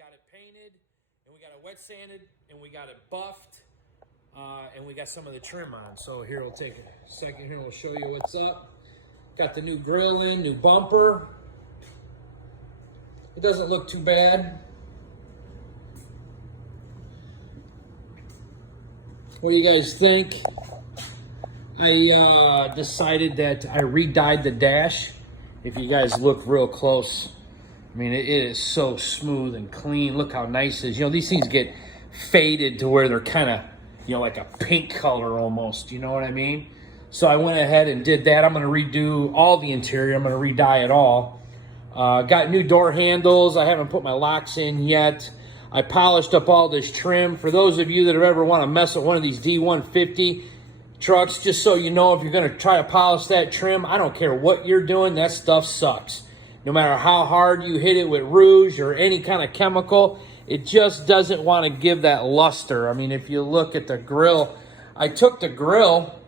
got it painted, and we got it wet sanded, and we got it buffed, and we got some of the trim on. So here, we'll take a second here, we'll show you what's up. Got the new grill in, new bumper. It doesn't look too bad. What do you guys think? I decided that I re-dyed the dash. If you guys look real close, I mean, it is so smooth and clean. Look how nice it is. You know, these things get faded to where they're kind of, you know, like a pink color almost. You know what I mean? So I went ahead and did that. I'm going to redo all the interior. I'm going to re-dye it all. Got new door handles. I haven't put my locks in yet. I polished up all this trim. For those of you that have ever want to mess with one of these D150 trucks, just so you know, if you're going to try to polish that trim, I don't care what you're doing, that stuff sucks. No matter how hard you hit it with rouge or any kind of chemical, it just doesn't want to give that luster. I mean, if you look at the grill, I took the grill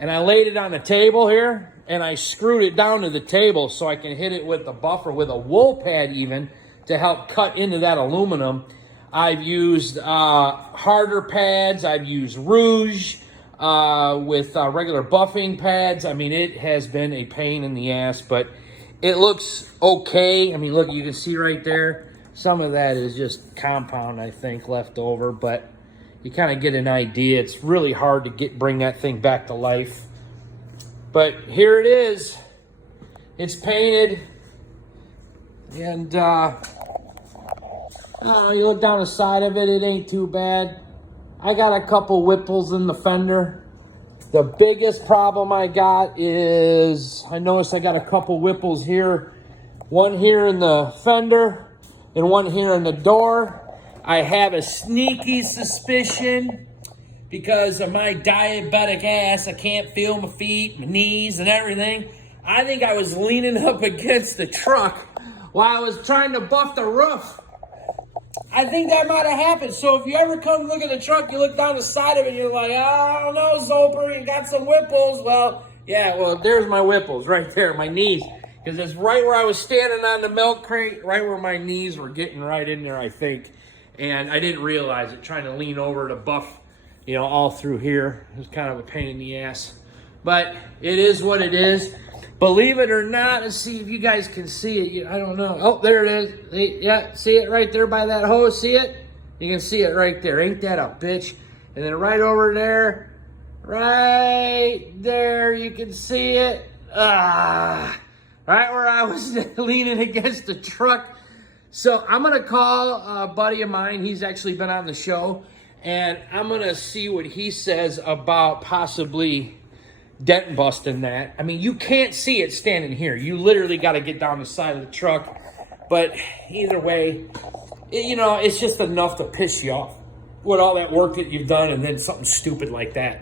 and I laid it on the table here and I screwed it down to the table so I can hit it with the buffer, with a wool pad even, to help cut into that aluminum. I've used harder pads. I've used rouge with regular buffing pads. I mean, it has been a pain in the ass, but it looks okay. I mean, look, you can see right there. Some of that is just compound, I think, left over, but you kind of get an idea. It's really hard to bring that thing back to life. But here it is. It's painted. And you look down the side of it, it ain't too bad. I got a couple whipples in the fender. The biggest problem I got is, I noticed I got a couple whipples here. One here in the fender and one here in the door. I have a sneaky suspicion, because of my diabetic ass, I can't feel my feet, my knees, and everything. I think I was leaning up against the truck while I was trying to buff the roof. I think that might have happened. So if you ever come look at the truck, you look down the side of it, and you're like, I don't know, Zolper, you got some whipples. Well, yeah, well, there's my whipples right there, my knees. Because it's right where I was standing on the milk crate, right where my knees were getting right in there, I think. And I didn't realize it, trying to lean over to buff, you know, all through here. It was kind of a pain in the ass. But it is what it is. Believe it or not, let's see if you guys can see it. I don't know. Oh, there it is. Yeah, see it right there by that hose? See it? You can see it right there. Ain't that a bitch? And then right over there, right there, you can see it. Right where I was leaning against the truck. So I'm going to call a buddy of mine. He's actually been on the show. And I'm going to see what he says about possibly dent busting that. I mean, you can't see it standing here. You literally got to get down the side of the truck. But either way, you know, it's just enough to piss you off with all that work that you've done and then something stupid like that.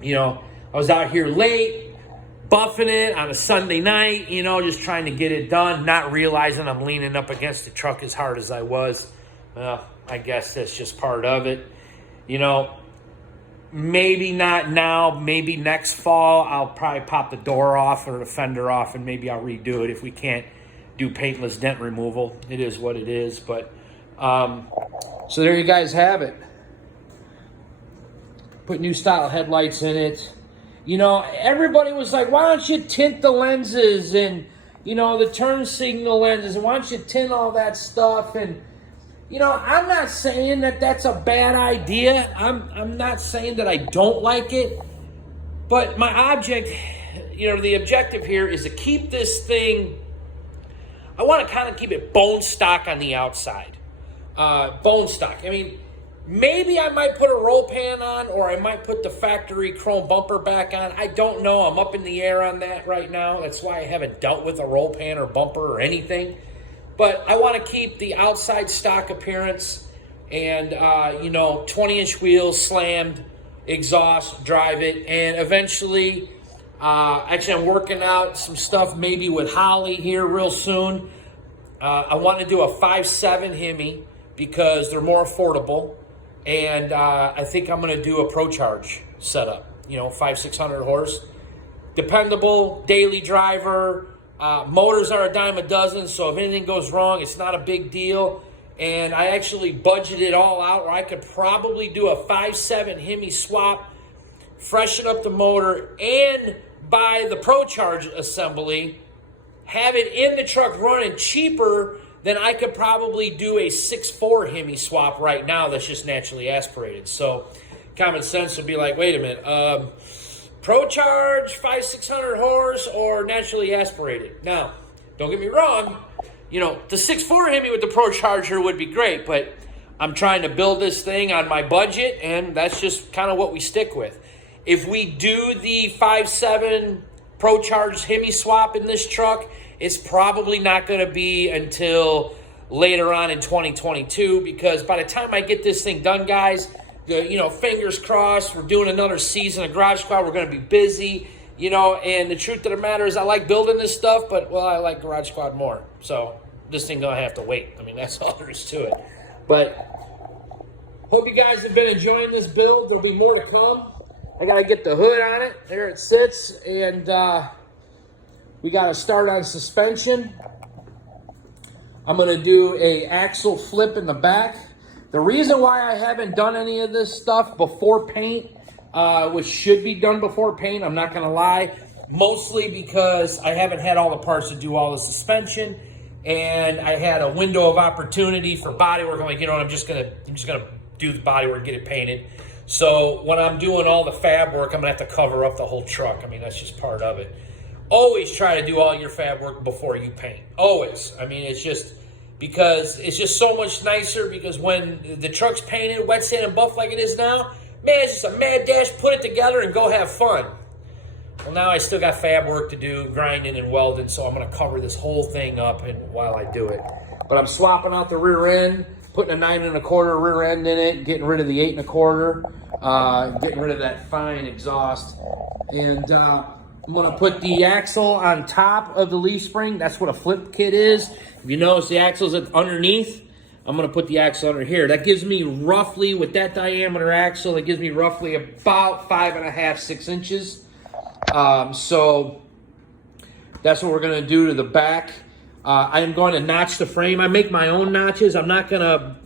You know, I was out here late, buffing it on a Sunday night, you know, just trying to get it done, not realizing I'm leaning up against the truck as hard as I was. Well, I guess that's just part of it. You know, maybe not now, maybe next fall, I'll probably pop the door off or the fender off, and maybe I'll redo it if we can't do paintless dent removal. It is what it is. But so there you guys have it. Put new style headlights in it. You know, everybody was like, why don't you tint the lenses and, you know, the turn signal lenses, and why don't you tint all that stuff? And, you know, I'm not saying that that's a bad idea. I'm not saying that I don't like it. But my object, you know, the objective here is to keep this thing, I want to kind of keep it bone stock on the outside. Bone stock. I mean, maybe I might put a roll pan on, or I might put the factory chrome bumper back on. I don't know. I'm up in the air on that right now. That's why I haven't dealt with a roll pan or bumper or anything. But I want to keep the outside stock appearance and, you know, 20-inch wheels, slammed, exhaust, drive it. And eventually, actually I'm working out some stuff maybe with Holly here real soon. I want to do a 5.7 Hemi because they're more affordable. And I think I'm going to do a Pro Charge setup, you know, 500-600 horse. Dependable, daily driver. Motors are a dime a dozen, so if anything goes wrong, it's not a big deal. and I actually budgeted it all out where I could probably do a 5.7 Hemi swap, freshen up the motor, and buy the Pro Charge assembly, have it in the truck running cheaper than I could probably do a 6.4 Hemi swap right now that's just naturally aspirated. So common sense would be like, wait a minute, Pro Charge, 5,600 horse, or naturally aspirated. Now, don't get me wrong, you know, the 6.4 Hemi with the Pro Charger would be great, but I'm trying to build this thing on my budget, and that's just kind of what we stick with. If we do the 5.7 Pro Charge Hemi swap in this truck, it's probably not going to be until later on in 2022, because by the time I get this thing done, guys, fingers crossed, we're doing another season of Garage Squad. We're going to be busy, and the truth of the matter is I like building this stuff, but, well, I like Garage Squad more. So this thing going to have to wait. I mean, that's all there is to it. But hope you guys have been enjoying this build. There'll be more to come. I got to get the hood on it. There it sits. And we got to start on suspension. I'm going to do a axle flip in the back. The reason why I haven't done any of this stuff before paint, which should be done before paint, I'm not going to lie, mostly because I haven't had all the parts to do all the suspension, and I had a window of opportunity for bodywork. I'm like, I'm just gonna do the bodywork, get it painted. So when I'm doing all the fab work, I'm gonna have to cover up the whole truck. I mean, that's just part of it. Always try to do all your fab work before you paint. Always. I mean, it's just because it's just so much nicer, because when the truck's painted, wet sand and buff like it is now, man, it's just a mad dash, put it together and go have fun. Well, now I still got fab work to do, grinding and welding, so I'm going to cover this whole thing up while I do it. But I'm swapping out the rear end, putting a 9 1/4 rear end in it, getting rid of the 8 1/4, getting rid of that fine exhaust. And I'm going to put the axle on top of the leaf spring. That's what a flip kit is. If you notice, the axle's underneath. I'm going to put the axle under here. That gives me roughly, with that diameter axle, it gives me roughly about 5.5, 6 inches. So that's what we're going to do to the back. I am going to notch the frame. I make my own notches. I'm not going to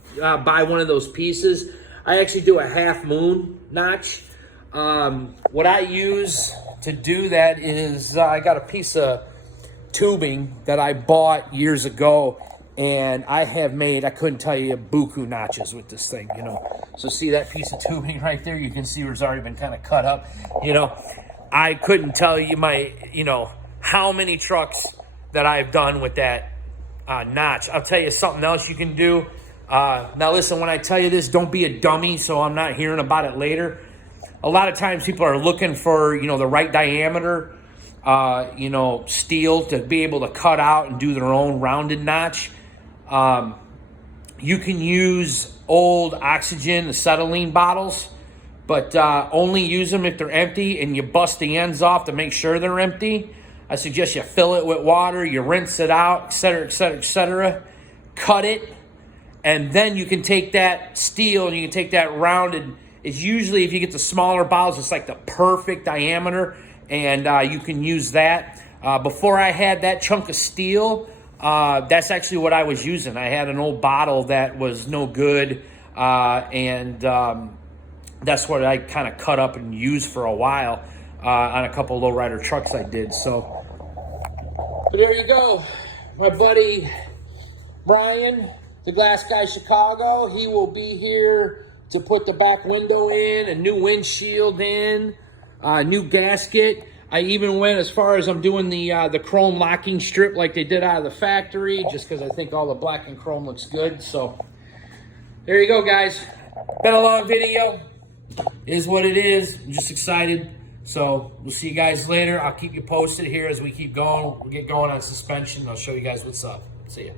buy one of those pieces. I actually do a half moon notch. What I use to do that is I got a piece of tubing that I bought years ago, and I have made, I couldn't tell you, buku notches with this thing, So see that piece of tubing right there? You can see where it's already been kind of cut up, I couldn't tell you how many trucks that I've done with that notch. I'll tell you something else you can do. Now listen, when I tell you this, don't be a dummy so I'm not hearing about it later. A lot of times people are looking for, the right diameter, steel to be able to cut out and do their own rounded notch. You can use old oxygen acetylene bottles, but only use them if they're empty, and you bust the ends off to make sure they're empty. I suggest you fill it with water, you rinse it out, etc., etc., etc. Cut it, and then you can take that steel and you can take that rounded. It's usually, if you get the smaller bottles, it's like the perfect diameter, and you can use that. Before I had that chunk of steel, that's actually what I was using. I had an old bottle that was no good, and that's what I kind of cut up and used for a while on a couple lowrider trucks I did. So, but there you go. My buddy Brian, the Glass Guy Chicago, he will be here to put the back window in, a new windshield in, a new gasket. I even went as far as I'm doing the chrome locking strip like they did out of the factory, just because I think all the black and chrome looks good. So there you go, guys. Been a long video. Is what it is. I'm just excited. So we'll see you guys later. I'll keep you posted here as we keep going. We'll get going on suspension. I'll show you guys what's up. See ya.